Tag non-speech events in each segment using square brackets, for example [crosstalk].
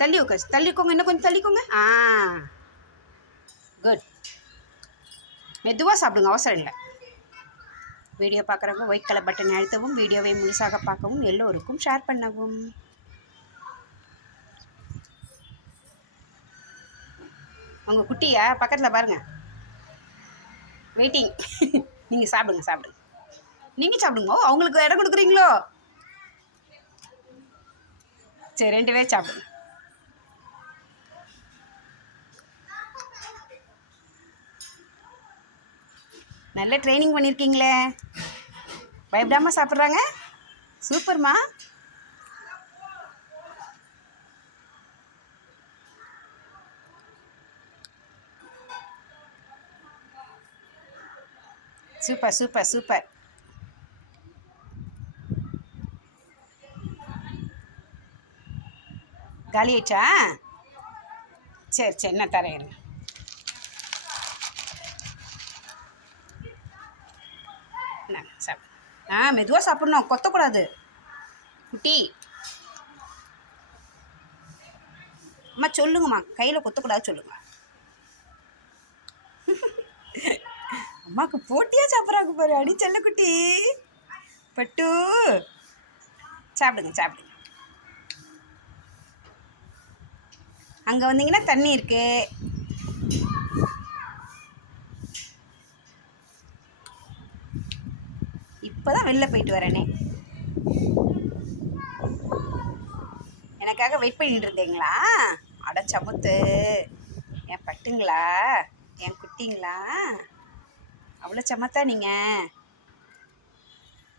தள்ளி உட்காரு தள்ளிக்கோங்க இன்னும் கொஞ்சம் தள்ளிக்கோங்க. ஆ குட் மெதுவாக சாப்பிடுங்க அவசரம் இல்லை. வீடியோ பார்க்குறவங்க ஒயிட் கலர் பட்டன் அழுத்தவும் வீடியோவை முழுசாக பார்க்கவும் எல்லோருக்கும் ஷேர் பண்ணவும். உங்கள் குட்டியா? பக்கத்தில் பாருங்கள் வெயிட்டிங் [laughs] நீங்கள் சாப்பிடுங்க சாப்பிடுங்க. நீங்கள் சாப்பிடுங்க அவங்களுக்கு இடம் கொடுக்குறீங்களோ? சரி ரெண்டு பேர் சாப்பிடுங்க. நல்ல ட்ரைனிங் பண்ணியிருக்கீங்களே பயப்படாமல் சாப்பிட்றாங்க. சூப்பர்மா. Super super super. காலி ஆயிடுச்சா? சரி சரி நான் தரேன் இருங்க இந்தாங்க, ஆ மெதுவாக சாப்பிட்ணும். கொத்தக்கூடாது. குட்டி. அம்மா சொல்லுங்கம்மா. கையில் கொத்தக்கூடாது சொல்லுங்க. அம்மாவுக்கு போட்டியாக சாப்பிட்றாங்க பாரு. அடி செல்லக்குட்டி. பட்டு. சாப்பிடுங்க சாப்பிடுங்க. அங்கே வந்தீங்கன்னா தண்ணி இப்போ இப்போதான் வெளில போயிட்டு வரேனே. எனக்காக வெயிட் பண்ணிட்டு இருந்தீங்களா அட சமுத்து என் பட்டுங்களா? என் குட்டிங்களா? அவ்வளோ சமத்தா நீங்கள்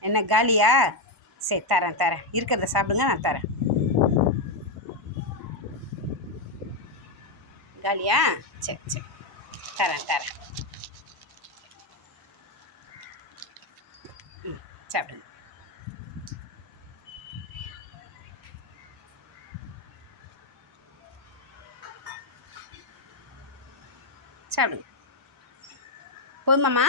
என்ன காலியா? சரி தரேன் தரேன். இருக்கிறத சாப்பிடுங்க நான் தரேன். காலியா? சரி சரி. தரேன் தரேன். சாப்பிடுங்க சாப்பிடுங்க போதுமாம்மா?